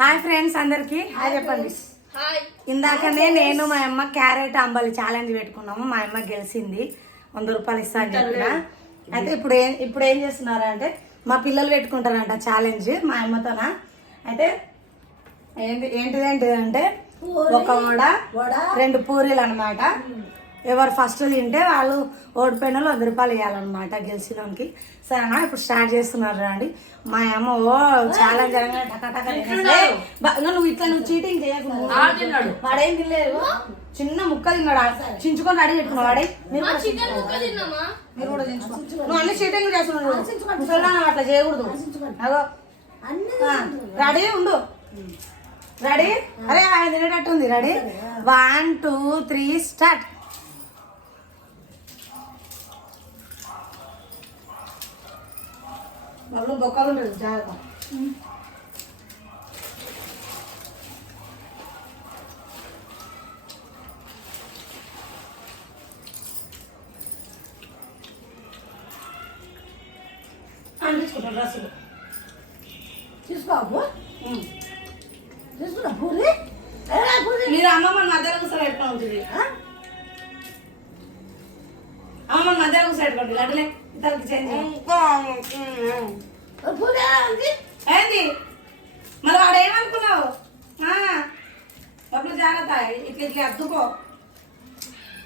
Hi friends, అందరికి hi చెప్పండి. ఇందాకనే నేను మా అమ్మ క్యారెట్ అంబలి ఛాలెంజ్ పెట్టుకున్నాము. మా అమ్మ గెలిచింది, 100 రూపాయలు ఇస్తా అని చెప్పిన. అయితే ఇప్పుడు ఏం చేస్తున్నారంటే మా పిల్లలు పెట్టుకుంటారంట ఛాలెంజ్ మా అమ్మతోన. అయితే ఏంటిదంటే ఒక వడ 2 పూరీలు అనమాట. ఎవరు ఫస్ట్ తింటే వాళ్ళు ఓడిపోయిన 100 రూపాయలు ఇవ్వాలన్నమాట గెలిచినోనికి. సరేనా, ఇప్పుడు స్టార్ట్ చేస్తున్నారు రండి. మా అమ్మ చాలా జరంగా నువ్వు ఇట్లా చీటింగ్ చేయకుండా వాడేం తినలేదు, చిన్న ముక్క తిన్నాడు, చించుకొని రెడీ పెట్టుకున్నావు. వాడే మీరు కూడా చించుకో. నువ్వు అన్ని చీటింగ్ చేస్తున్నావు, అట్లా చేయకూడదు. అగో రెడీ ఉండు, రెడీ. అరే ఆయన తినేటట్టు ఉంది. Ready, 1 2 3 start. వాళ్ళు బొక్కలు ఉంటుంది, జాగ్రత్త. తీసుకుంటా డ్రెస్సులు తీసుకోవు, తీసుకున్నా పూరి. మీరు అమ్మమ్మ మధ్యలో కూర్చొని పెట్టుకుని ఉంటుంది. అమ్మమ్మ మధ్యలో కూర్చొని పెట్టుకోండి. అట్లే ఇతరులకి చేంజ్ ఏంది మరి వాడు ఏమనుకున్నావు? డబ్బులు జాగ్రత్త, ఇట్లా ఇట్లా అద్దుకో.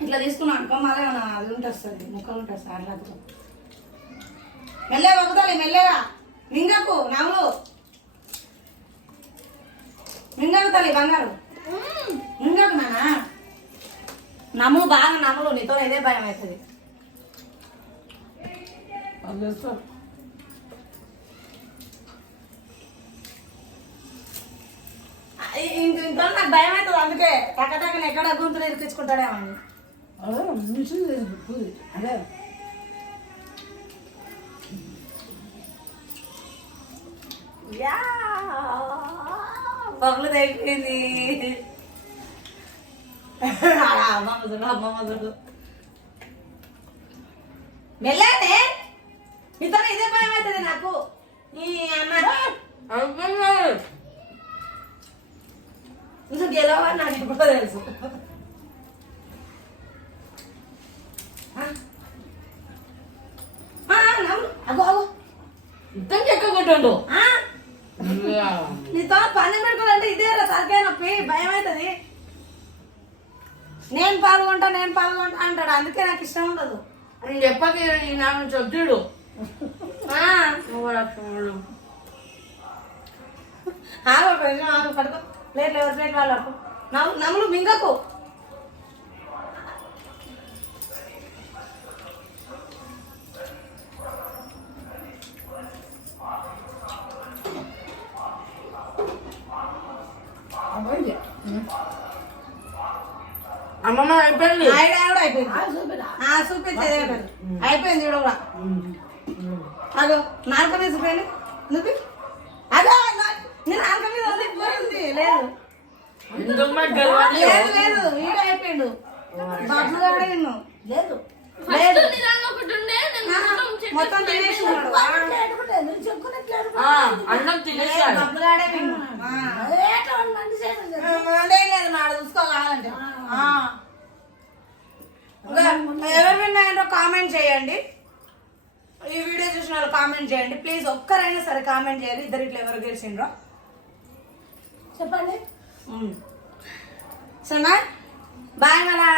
ఇట్లా తీసుకున్నావు అనుకో, మళ్ళీ అది ఉంటుంది, ముక్కలు ఉంటుంది. అట్లా అద్దుకో. మెల్లగా ఒక్కుతాలి, మెల్లగా మింగకు. నవ్వులు మింగకు తల్లి, బంగారు మింగకు. నానా నమ్ములు బాగా నమ్ములు, నీతో ఇదే భయం అవుతుంది. ఇంట్లో నాకు భయం అవుతుంది, అందుకే టక్కటక్కని ఎక్కడ గుంతులు ఇరికించుకుంటాడేమో అని. అదే పగులు తెగిపోయింది. అమ్మమ్మదుడు మెల్లనే, నీతో ఇదే భయం అవుతుంది నాకు. ఇంకా గెలవని నాకు ఇప్పుడు తెలుసు. అగో అగో ఇద్దరికి ఎక్కువ కొట్టుండు. నీతో పని పెట్టుకోవాలంటే ఇదే తలకాయ నొప్పి, భయం అవుతుంది. నేను పాల్గొంటా అంటాడు, అందుకే నాకు ఇష్టం ఉండదు. నేను చెప్పక నాకు చెప్తుడు. పడుకో, ప్లేట్లు ఎవరి ప్లేట్ వాళ్ళకు. నమ్ములు మింగకు. అమ్మమ్మ అయిపోయింది, చూపించేది అయిపోయింది. చూడ కూడా అదో నాలుక మీద చూపండి. నువ్వు అదో నేను నాలుక మీద ఉంది. లేదు లేదు, వీడు అయిపోయిండు. బట్లు కూడా విన్ను లేదు, మొత్తం తినేసుకున్నాడు. బట్లుగాడే విన్ను లేదు, నాడు చూసుకోవాలంటే. ఎవరు విన్నాయంటో కామెంట్ చేయండి. ఈ వీడియో చూసిన వాళ్ళు కామెంట్ చేయండి ప్లీజ్. ఒక్కరైనా సరే కామెంట్ చేయాలి. ఇద్దరు ఇట్లా ఎవరు గెలిచిండ్రో చెప్పండి. సరేనా, బాయ్. మళ్ళా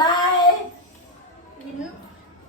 బాయ్.